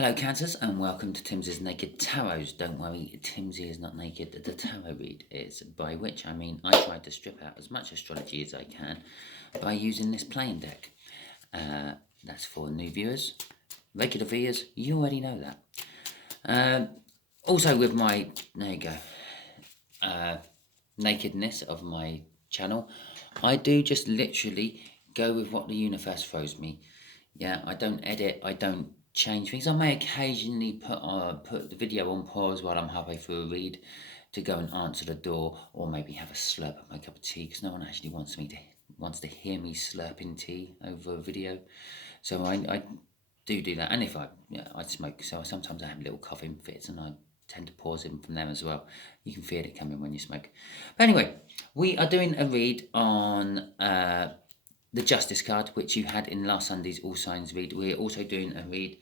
Hello Cancers and welcome to Timsy's Naked Tarot. Don't worry, Timsy is not naked, the tarot read is, by which I mean I try to strip out as much astrology as I can by using this playing deck. That's for new viewers. Regular viewers, you already know that. Also with my, there you go, nakedness of my channel, I do just literally go with what the universe throws me. Yeah, I don't edit, I don't change things. I may occasionally put the video on pause while I'm halfway through a read to go and answer the door, or maybe have a slurp of my cup of tea, because no one actually wants to hear me slurping tea over a video. So I do that, and if I smoke, so sometimes I have little coughing fits, and I tend to pause in from them as well. You can feel it coming when you smoke. But anyway, we are doing a read on the Justice card, which you had in last Sunday's All Signs read. We're also doing a read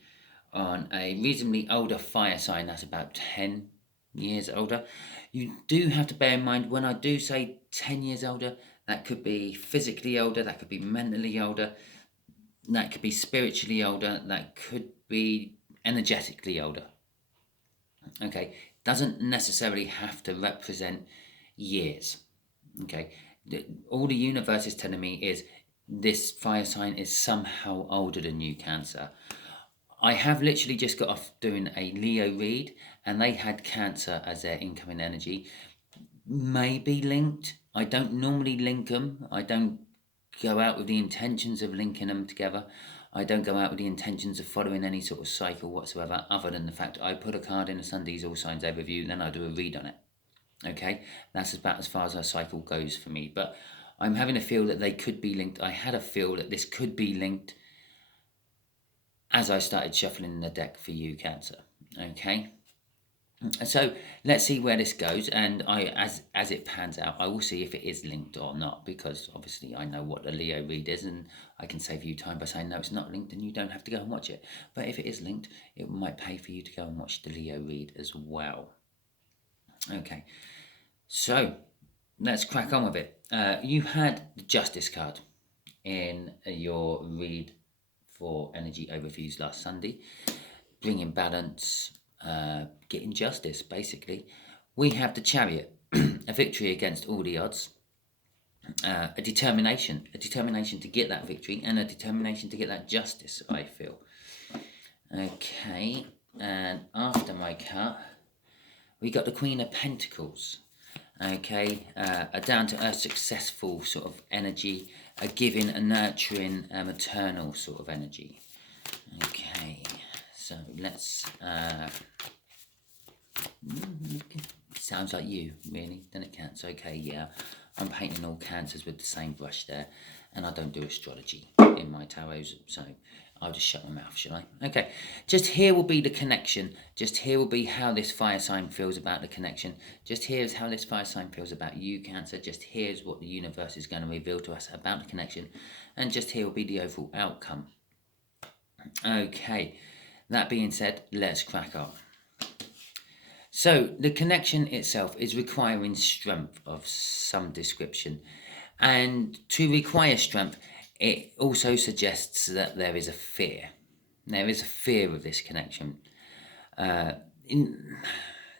on a reasonably older fire sign that's about 10 years older. You do have to bear in mind, when I do say 10 years older, that could be physically older, that could be mentally older, that could be spiritually older, that could be energetically older. Okay, doesn't necessarily have to represent years. Okay, all the universe is telling me is this fire sign is somehow older than you, Cancer. I have literally just got off doing a Leo read, and they had Cancer as their incoming energy. Maybe linked. I don't normally link them. I don't go out with the intentions of linking them together. I don't go out with the intentions of following any sort of cycle whatsoever, other than the fact I put a card in a Sunday's All Signs overview, then I do a read on it. Okay, that's about as far as our cycle goes for me. But I'm having a feel that they could be linked. I had a feel that this could be linked as I started shuffling the deck for you, Cancer. Okay, so let's see where this goes, and as it pans out, I will see if it is linked or not, because obviously I know what the Leo read is, and I can save you time by saying no, it's not linked, and you don't have to go and watch it. But if it is linked, it might pay for you to go and watch the Leo read as well. Okay, so let's crack on with it. You had the Justice card in your read for energy overviews last Sunday. Bringing balance, getting justice, basically. We have the Chariot, a victory against all the odds, a determination to get that victory, and a determination to get that justice, I feel. Okay, and after my card, we got the Queen of Pentacles. Okay, a down-to-earth, successful sort of energy, a giving, a nurturing, maternal sort of energy. Okay, so let's... sounds like you, really, doesn't it, Cancer? Okay, yeah, I'm painting all Cancers with the same brush there, and I don't do astrology in my tarots, so I'll just shut my mouth, shall I? Okay, just here will be the connection. Just here will be how this fire sign feels about the connection. Just here's how this fire sign feels about you, Cancer. Just here's what the universe is going to reveal to us about the connection. And just here will be the overall outcome. Okay, that being said, let's crack on. So the connection itself is requiring strength of some description. And to require strength, it also suggests that there is a fear. There is a fear of this connection.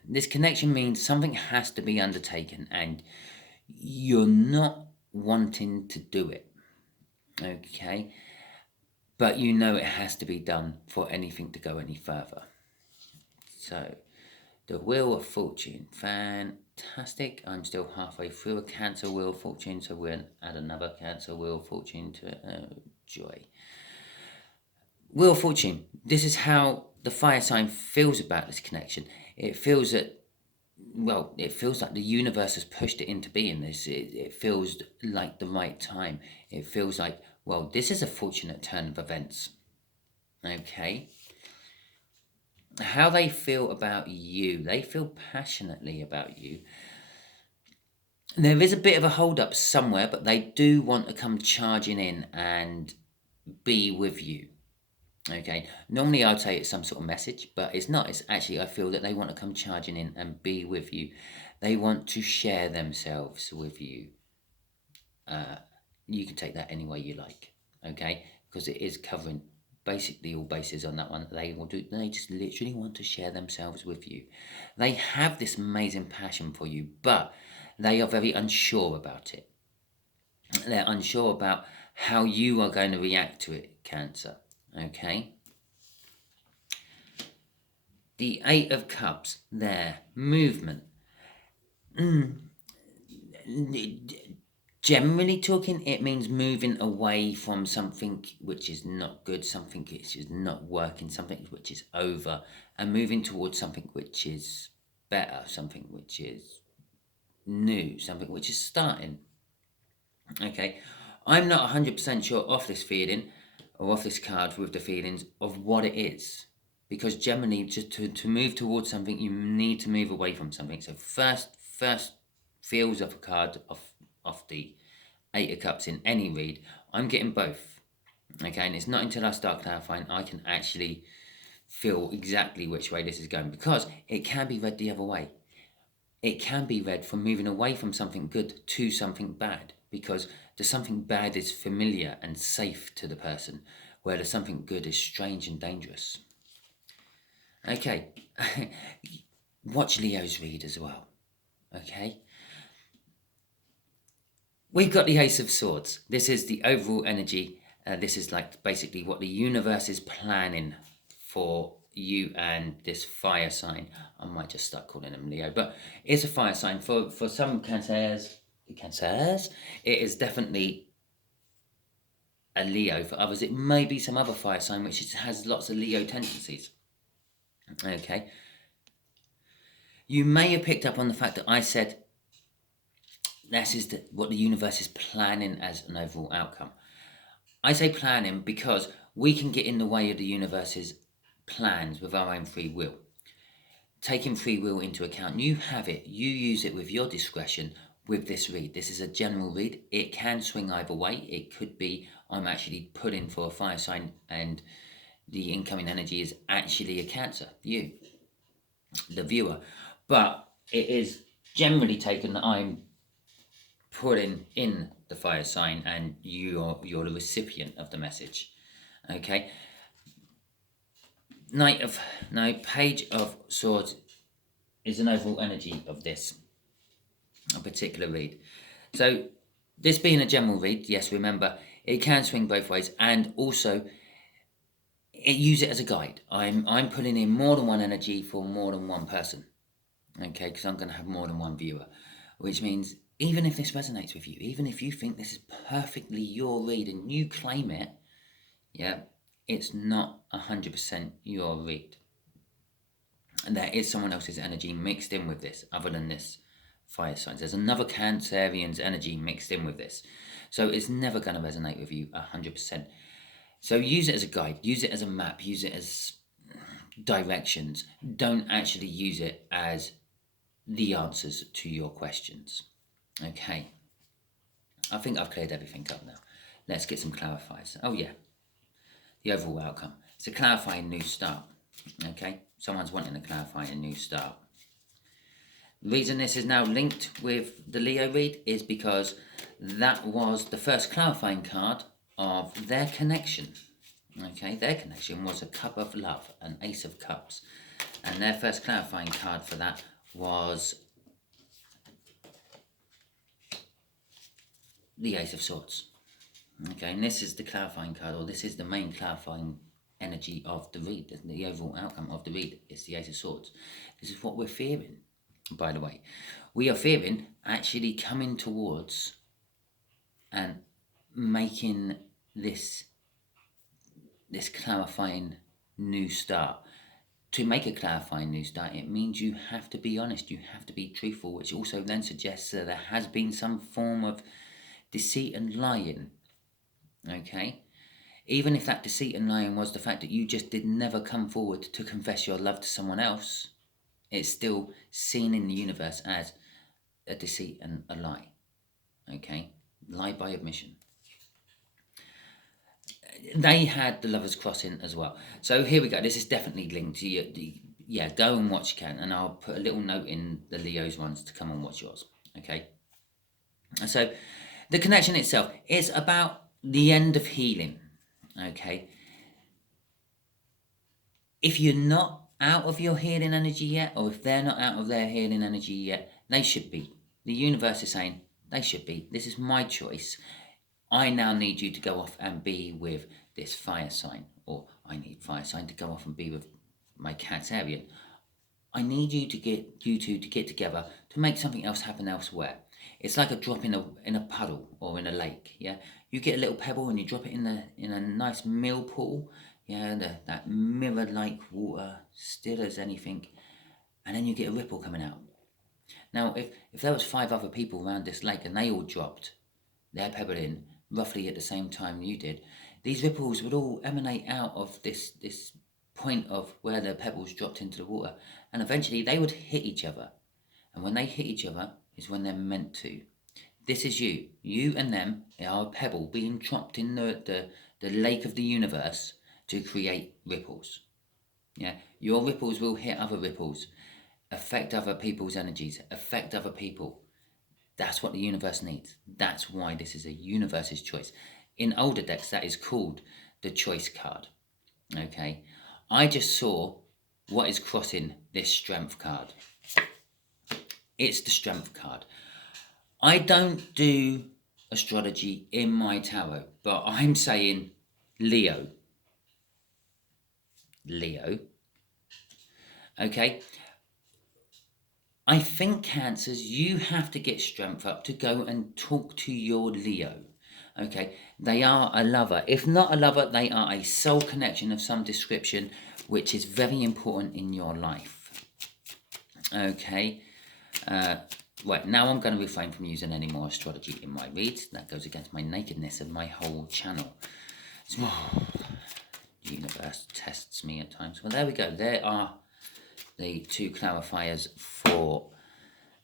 This connection means something has to be undertaken, and you're not wanting to do it. Okay? But you know it has to be done for anything to go any further. So, the Wheel of Fortune. Fantastic. I'm still halfway through a Cancer Wheel of Fortune, so we'll add another Cancer Wheel of Fortune to it. Oh, joy. Wheel of Fortune. This is how the fire sign feels about this connection. It feels that, well, it feels like the universe has pushed it into being this. It feels like the right time. It feels like, well, this is a fortunate turn of events. Okay. How they feel about you. They feel passionately about you. There is a bit of a hold up somewhere, but they do want to come charging in and be with you. Okay, normally I'd say it's some sort of message, but it's not. It's actually, I feel that they want to come charging in and be with you. They want to share themselves with you. You can take that any way you like, okay, because it is covering basically all bases on that one. They just literally want to share themselves with you. They have this amazing passion for you, but they are very unsure about it. They're unsure about how you are going to react to it, Cancer. Okay? The Eight of Cups, there, movement. Generally talking, it means moving away from something which is not good, something which is not working, something which is over, and moving towards something which is better, something which is new, something which is starting. Okay, I'm not 100% sure off this feeling, or off this card with the feelings of what it is. Because generally, just to move towards something, you need to move away from something. So first feels of a card off the Eight of Cups in any read, I'm getting both. Okay, and it's not until I start clarifying I can actually feel exactly which way this is going, because it can be read the other way. It can be read from moving away from something good to something bad, because the something bad is familiar and safe to the person, where the something good is strange and dangerous. Okay, watch Leo's read as well. Okay, we've got the Ace of Swords. This is the overall energy. This is like basically what the universe is planning for you and this fire sign. I might just start calling him Leo, but it's a fire sign. For some Cancers, it is definitely a Leo. For others, it may be some other fire sign which has lots of Leo tendencies. Okay. You may have picked up on the fact that I said this is what the universe is planning as an overall outcome. I say planning because we can get in the way of the universe's plans with our own free will. Taking free will into account, you have it, you use it with your discretion with this read. This is a general read. It can swing either way. It could be I'm actually putting for a fire sign and the incoming energy is actually a Cancer, you, the viewer. But it is generally taken that I'm putting in the fire sign and you're the recipient of the message. Okay. Page of Swords is an overall energy of this, a particular read. So this being a general read, yes, remember, it can swing both ways, and also use it as a guide. I'm putting in more than one energy for more than one person, okay, because I'm going to have more than one viewer, which means even if this resonates with you, even if you think this is perfectly your read and you claim it, yeah, it's not 100% your read. And there is someone else's energy mixed in with this, other than this fire signs. There's another Cancerian's energy mixed in with this. So it's never going to resonate with you 100%. So use it as a guide, use it as a map, use it as directions. Don't actually use it as the answers to your questions. Okay. I think I've cleared everything up now. Let's get some clarifiers. Oh yeah. The overall outcome. It's a clarifying new start. Okay. Someone's wanting to clarify a new start. The reason this is now linked with the Leo read is because that was the first clarifying card of their connection. Okay, their connection was a Cup of Love, an Ace of Cups. And their first clarifying card for that was the Ace of Swords. Okay, and this is the clarifying card, or this is the main clarifying energy of the read. The overall outcome of the read is the Ace of Swords. This is what we're fearing, by the way. We are fearing actually coming towards and making this clarifying new start. To make a clarifying new start, it means you have to be honest, you have to be truthful, which also then suggests that there has been some form of deceit and lying. Okay? Even if that deceit and lying was the fact that you just did never come forward to confess your love to someone else, it's still seen in the universe as a deceit and a lie. Okay? Lie by admission. They had the Lovers Crossing as well. So here we go. This is definitely linked to you. Go and watch Can, and I'll put a little note in the Leo's ones to come and watch yours. Okay? So the connection itself is about the end of healing. Okay? If you're not out of your healing energy yet, or if they're not out of their healing energy yet, they should be. The universe is saying they should be. This is my choice. I now need you to go off and be with this fire sign, or I need fire sign to go off and be with my Cancerian. I need you two to get together to make something else happen elsewhere. It's like a drop in a puddle or in a lake. Yeah, you get a little pebble and you drop it in a nice mill pool. Yeah, that mirror-like water, still as anything, and then you get a ripple coming out. Now, if there was 5 other people around this lake and they all dropped their pebble in roughly at the same time you did, these ripples would all emanate out of this point of where the pebbles dropped into the water, and eventually they would hit each other. And when they hit each other is when they're meant to. This is you. You and them are a pebble being dropped in the lake of the universe to create ripples. Yeah, your ripples will hit other ripples, affect other people's energies, affect other people. That's what the universe needs. That's why this is a universe's choice. In older decks, that is called the choice card. Okay, I just saw what is crossing this strength card. It's the strength card. I don't do astrology in my tarot, but I'm saying Leo. Okay, I think Cancers, you have to get strength up to go and talk to your Leo. Okay, they are a lover. If not a lover, they are a soul connection of some description, which is very important in your life. Okay, right, now I'm going to refrain from using any more astrology in my reads. That goes against my nakedness of my whole channel. So, the universe tests me at times. Well, there we go. There are the 2 clarifiers for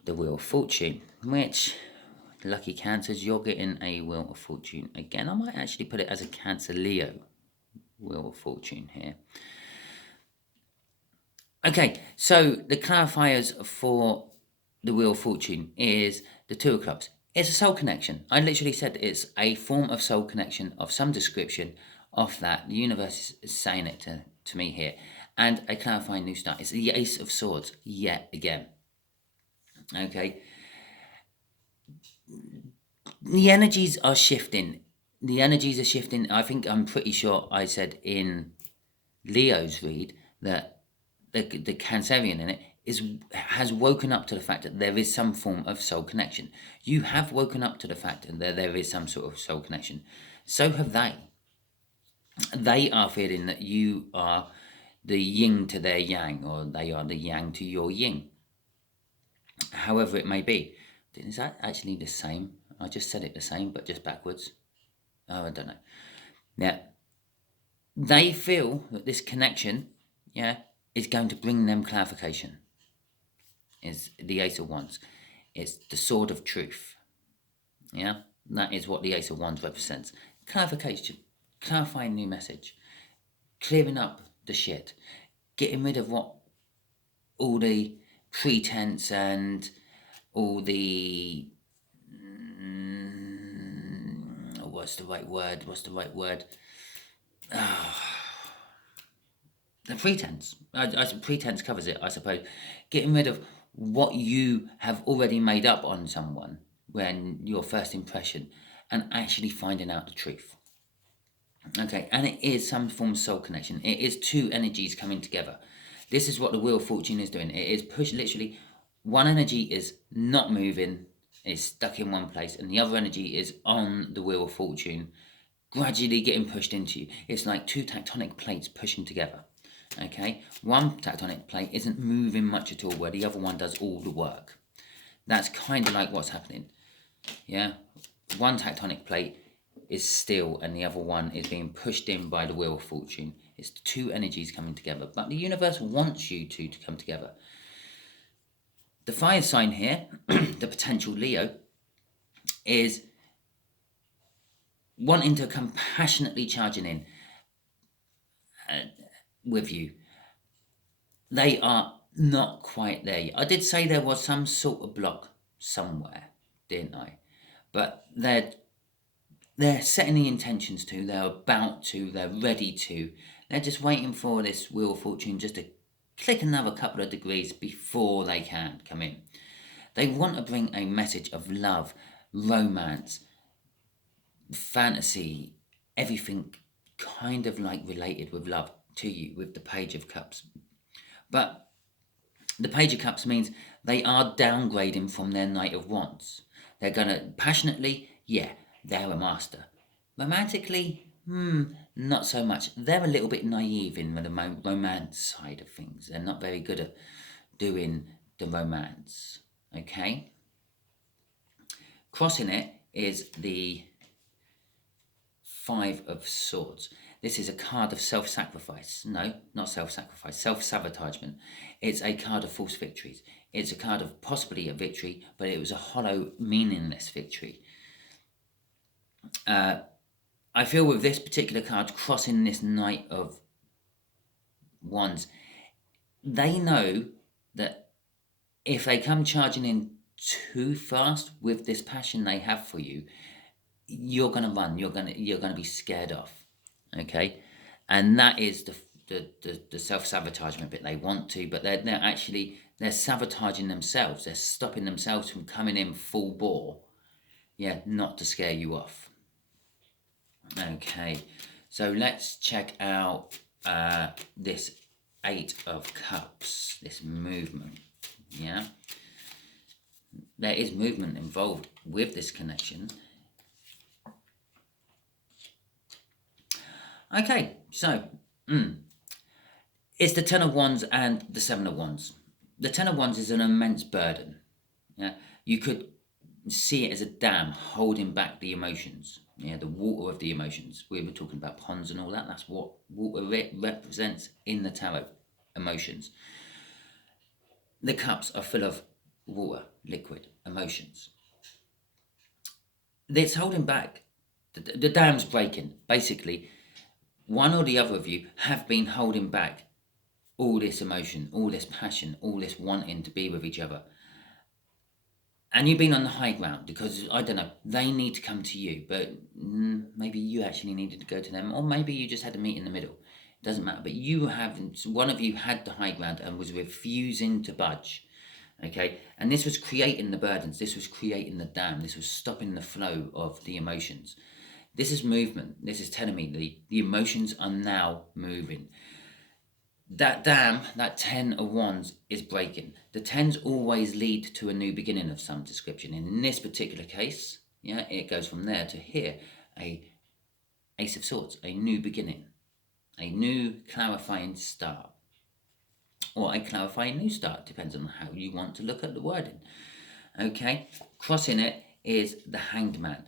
the Wheel of Fortune, which, lucky Cancers, you're getting a Wheel of Fortune again. I might actually put it as a Cancer Leo Wheel of Fortune here. Okay, so the clarifiers for the Wheel of Fortune is the 2 of Clubs. It's a soul connection. I literally said it's a form of soul connection of some description of that. The universe is saying it to me here. And a clarifying new start. It's the Ace of Swords yet again. Okay. The energies are shifting. I think I'm pretty sure I said in Leo's read that the Cancerian in it has woken up to the fact that there is some form of soul connection. You have woken up to the fact that there is some sort of soul connection. So have they. They are feeling that you are the yin to their yang, or they are the yang to your yin. However it may be. Is that actually the same? I just said it the same, but just backwards. Oh, I don't know. Yeah. They feel that this connection, is going to bring them clarification. Is the Ace of Wands. It's the sword of truth. Yeah. That is what the Ace of Wands represents. Clarification. Clarifying new message. Clearing up the shit, getting rid of all the pretense and all the what's the right word? The pretense. Pretense covers it, I suppose. Getting rid of what you have already made up on someone when your first impression, and actually finding out the truth. Okay, and it is some form of soul connection. It is 2 energies coming together. This is what the Wheel of Fortune is doing. It is literally, one energy is not moving, it's stuck in one place, and the other energy is on the Wheel of Fortune, gradually getting pushed into you. It's like 2 tectonic plates pushing together. Okay, one tectonic plate isn't moving much at all, where the other one does all the work. That's kind of like what's happening. Yeah, one tectonic plate is still, and the other one is being pushed in by the Wheel of Fortune. It's 2 energies coming together, but the universe wants you two to come together. The fire sign here, the potential Leo, is wanting to come passionately charging in with you. They are not quite there yet. I did say there was some sort of block somewhere, didn't I? But they're setting the intentions to, they're about to, they're ready to, They're just waiting for this Wheel of Fortune just to click another couple of degrees before they can come in. They want to bring a message of love, romance, fantasy, everything kind of like related with love to you with the Page of Cups. But the Page of Cups means they are downgrading from their Knight of Wands. They're going to passionately, yeah, they're a master. Romantically, not so much. They're a little bit naive in the romance side of things. They're not very good at doing the romance. Okay? Crossing it is the Five of Swords. This is a card of self-sacrifice. No, not self-sacrifice, self-sabotagement. It's a card of false victories. It's a card of possibly a victory, but it was a hollow, meaningless victory. I feel with this particular card, crossing this Knight of Wands, they know that if they come charging in too fast with this passion they have for you, you're gonna run. You're gonna be scared off. Okay, and that is the self-sabotagement bit. They want to, but they're sabotaging themselves. They're stopping themselves from coming in full bore. Yeah, not to scare you off. Okay, so let's check out this Eight of Cups, this movement. Yeah, there is movement involved with this connection. Okay, so it's the Ten of Wands and the Seven of Wands. The Ten of Wands is an immense burden. Yeah, you could see it as a dam holding back the emotions. Yeah, the water of the emotions. We were talking about ponds and all that. That's what water represents in the tarot, emotions. The cups are full of water, liquid, emotions. It's holding back. The dam's breaking. Basically, one or the other of you have been holding back all this emotion, all this passion, all this wanting to be with each other. And you've been on the high ground because, I don't know, they need to come to you, but maybe you actually needed to go to them, or maybe you just had to meet in the middle. It doesn't matter, but one of you had the high ground and was refusing to budge. Okay, and this was creating the burdens, this was creating the dam, this was stopping the flow of the emotions. This is movement. This is telling me the emotions are now moving. That dam, that Ten of Wands is breaking. The tens always lead to a new beginning of some description. In this particular case, yeah, it goes from there to here. A Ace of Swords, a new beginning, a new clarifying start, or a clarifying new start, depends on how you want to look at the wording. Okay, crossing it is the Hanged Man.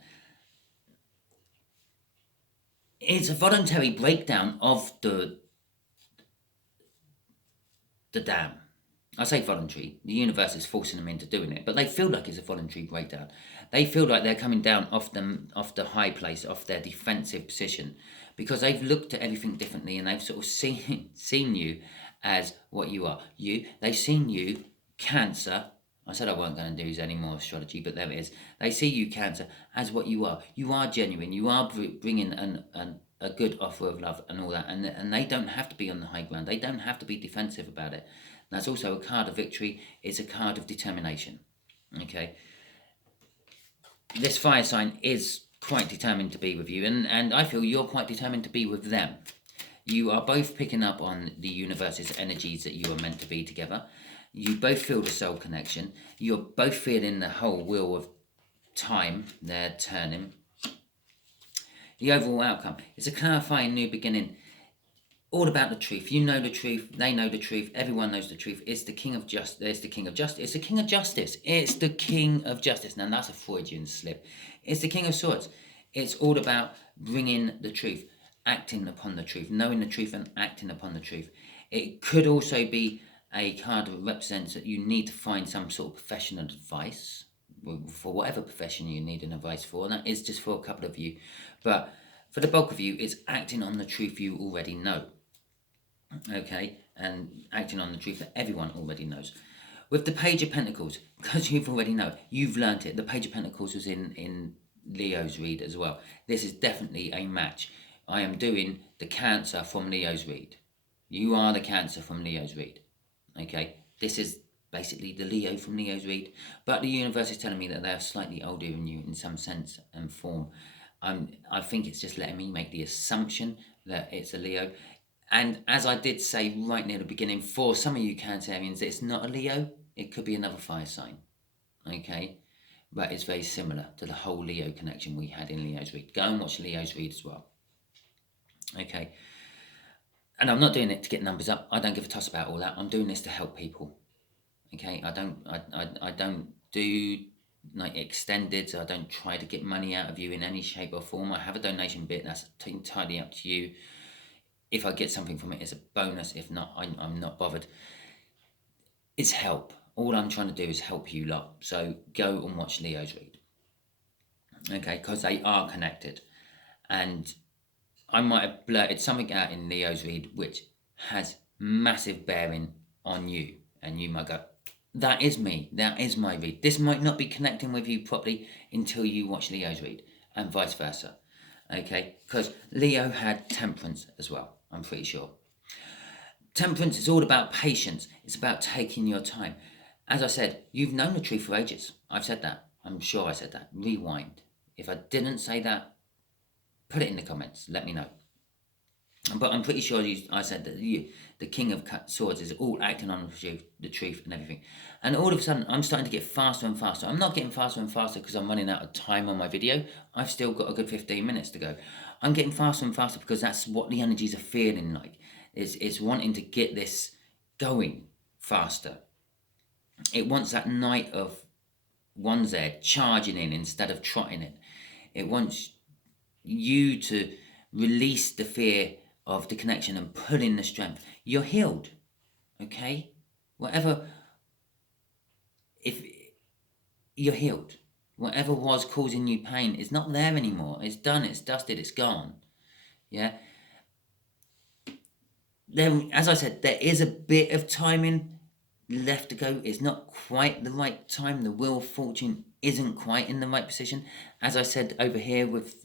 It's a voluntary breakdown of the dam. I say voluntary. The universe is forcing them into doing it, but they feel like it's a voluntary breakdown. They feel like they're coming down off the high place, off their defensive position, because they've looked at everything differently and they've sort of seen you as what you are. They've seen you, Cancer. I said I wasn't going to do any more astrology, but there it is. They see you, Cancer, as what you are. You are genuine. You are bringing a good offer of love and all that, and they don't have to be on the high ground. They don't have to be defensive about it. That's also a card of victory. It's a card of determination. Okay, this fire sign is quite determined to be with you, and I feel you're quite determined to be with them. You are both picking up on the universe's energies that you are meant to be together. You both feel the soul connection. You're both feeling the whole wheel of time they're turning. The overall outcome is a clarifying new beginning, all about the truth. You know the truth, they know the truth, everyone knows the truth. It's the King of Justice. It's the King of Justice. It's the King of Justice. It's the King of Justice. Now that's a Freudian slip. It's the King of Swords. It's all about bringing the truth, acting upon the truth, knowing the truth and acting upon the truth. It could also be a card that represents that you need to find some sort of professional advice for whatever profession you need an advice for, and that is just for a couple of you. But for the bulk of you, it's acting on the truth you already know. Okay, and acting on the truth that everyone already knows. With the Page of Pentacles, because you've already know, you've learnt it. The Page of Pentacles was in Leo's read as well. This is definitely a match. I am doing the Cancer from Leo's read. You are the Cancer from Leo's read. Okay, this is basically the Leo from Leo's read, but the universe is telling me that they're slightly older than you in some sense and form. I think it's just letting me make the assumption that it's a Leo. And as I did say right near the beginning, for some of you Cancerians, it's not a Leo. It could be another fire sign. Okay, but it's very similar to the whole Leo connection we had in Leo's read. Go and watch Leo's read as well. Okay, and I'm not doing it to get numbers up. I don't give a toss about all that. I'm doing this to help people. Okay, I don't do like extended. I don't try to get money out of you in any shape or form. I have a donation bit. That's entirely up to you. If I get something from it, it's a bonus. If not, I'm not bothered. It's help. All I'm trying to do is help you lot. So go and watch Leo's read. Okay, because they are connected. And I might have blurted something out in Leo's read which has massive bearing on you. And you might go, that is me. That is my read. This might not be connecting with you properly until you watch Leo's read, and vice versa. Okay, because Leo had temperance as well, I'm pretty sure. Temperance is all about patience. It's about taking your time. As I said, you've known the truth for ages. I've said that. I'm sure I said that. Rewind. If I didn't say that, put it in the comments. Let me know. But I'm pretty sure I said that the King of Swords is all acting on the truth and everything. And all of a sudden, I'm starting to get faster and faster. I'm not getting faster and faster because I'm running out of time on my video. I've still got a good 15 minutes to go. I'm getting faster and faster because that's what the energies are feeling like. It's wanting to get this going faster. It wants that knight of wands there charging in instead of trotting in. It wants you to release the fear of the connection and pull in the strength. You're healed, okay? Whatever, if you're healed, whatever was causing you pain is not there anymore. It's done, it's dusted, it's gone. Yeah? Then, as I said, there is a bit of timing left to go. It's not quite the right time. The Wheel of Fortune isn't quite in the right position. As I said over here with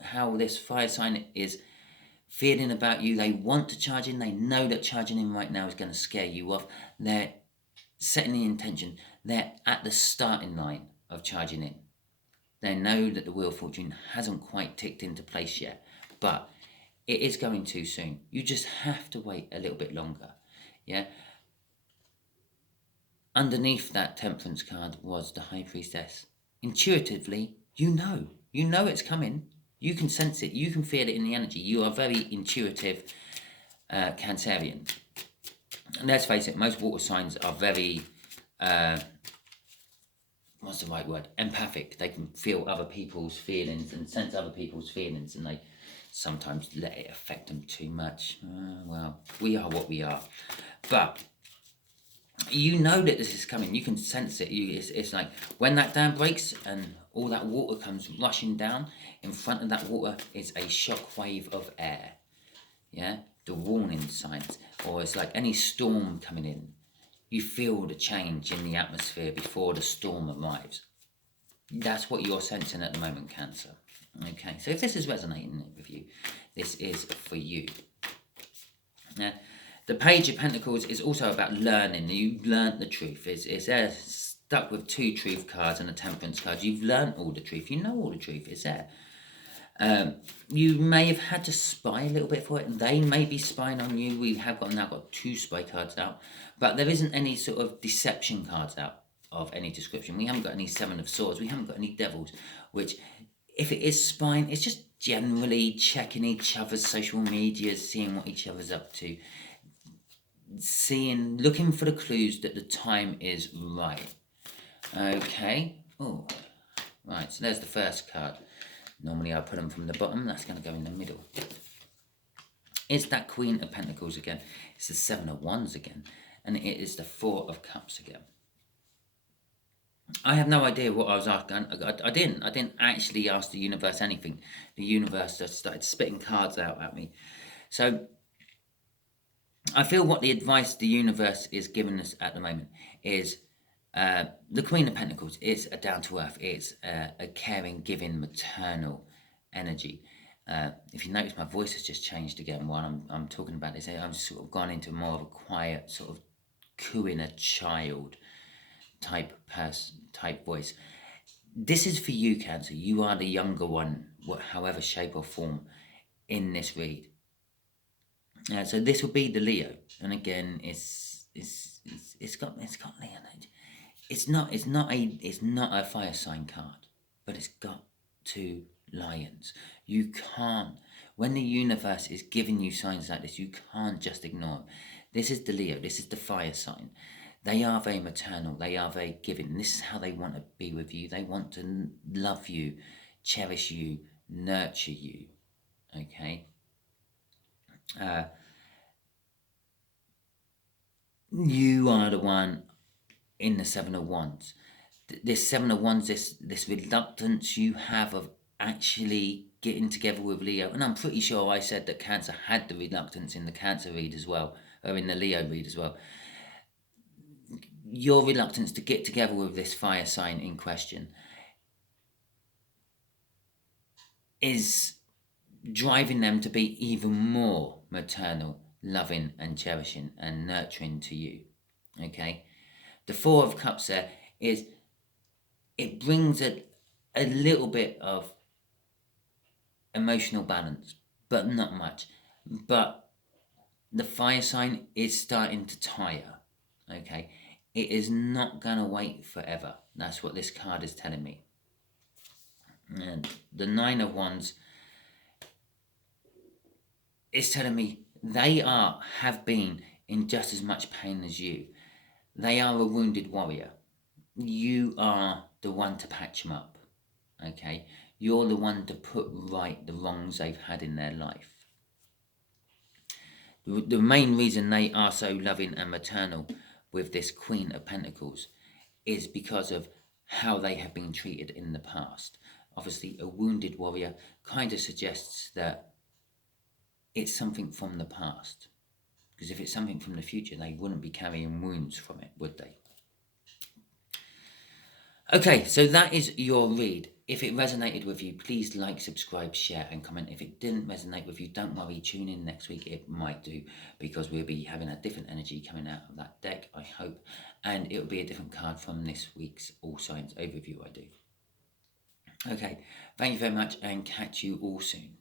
how this fire sign is feeling about you, they want to charge in. They know that charging in right now is going to scare you off. They're setting the intention. They're at the starting line of charging in. They know that the Wheel of Fortune hasn't quite ticked into place yet, but it is going too soon. You just have to wait a little bit longer. Yeah. Underneath that Temperance card was the High Priestess. Intuitively, you know it's coming. You can sense it. You can feel it in the energy. You are very intuitive Cancerian. And let's face it, most water signs are very, what's the right word? Empathic. They can feel other people's feelings and sense other people's feelings, and they sometimes let it affect them too much. Well, we are what we are. But you know that this is coming. You can sense it. It's like when that dam breaks and all that water comes rushing down, in front of that water is a shock wave of air. Yeah? The warning signs. Or it's like any storm coming in. You feel the change in the atmosphere before the storm arrives. That's what you're sensing at the moment, Cancer. Okay, so if this is resonating with you, this is for you. Now, the Page of Pentacles is also about learning. You've learnt the truth. It's there, stuck with two truth cards and a temperance card. You've learnt all the truth. You know all the truth. It's there. You may have had to spy a little bit for it. They may be spying on you. We have now got two spy cards out. But there isn't any sort of deception cards out of any description. We haven't got any Seven of Swords. We haven't got any Devils, which, if it is spying, it's just generally checking each other's social media, seeing what each other's up to, looking for the clues that the time is right. Okay. Oh, right. So there's the first card. Normally I put them from the bottom. That's going to go in the middle. It's that Queen of Pentacles again. It's the Seven of Wands again. And it is the Four of Cups again. I have no idea what I was asking. I didn't actually ask the universe anything. The universe just started spitting cards out at me. So I feel what the advice the universe is giving us at the moment is the Queen of Pentacles is a down-to-earth. It's a caring, giving, maternal energy. If you notice, my voice has just changed again while I'm talking about this. I'm sort of gone into more of a quiet, sort of cooing a child type voice. This is for you, Cancer. You are the younger one, however shape or form, in this read. So this will be the Leo, and again, it's got Leo. It's not a fire sign card, but it's got 2 lions. You can't, when the universe is giving you signs like this, you can't just ignore them. This is the Leo. This is the fire sign. They are very maternal. They are very giving. This is how they want to be with you. They want to love you, cherish you, nurture you. Okay. You are the one in the Seven of Wands. This Seven of Wands, this reluctance you have of actually getting together with Leo, and I'm pretty sure I said that Cancer had the reluctance in the Cancer read as well, or in the Leo read as well. Your reluctance to get together with this fire sign in question is driving them to be even more maternal, loving and cherishing and nurturing to you. Okay? The Four of Cups there is, it brings a little bit of emotional balance, but not much. But the fire sign is starting to tire. Okay? It is not going to wait forever. That's what this card is telling me. And the Nine of Wands is telling me they have been in just as much pain as you. They are a wounded warrior. You are the one to patch them up. Okay? You're the one to put right the wrongs they've had in their life. The main reason they are so loving and maternal with this Queen of Pentacles is because of how they have been treated in the past. Obviously, a wounded warrior kind of suggests that it's something from the past. Because if it's something from the future, they wouldn't be carrying wounds from it, would they? Okay, so that is your read. If it resonated with you, please like, subscribe, share and comment. If it didn't resonate with you, don't worry, tune in next week. It might do, because we'll be having a different energy coming out of that deck, I hope. And it will be a different card from this week's All Signs overview I do. Okay, thank you very much and catch you all soon.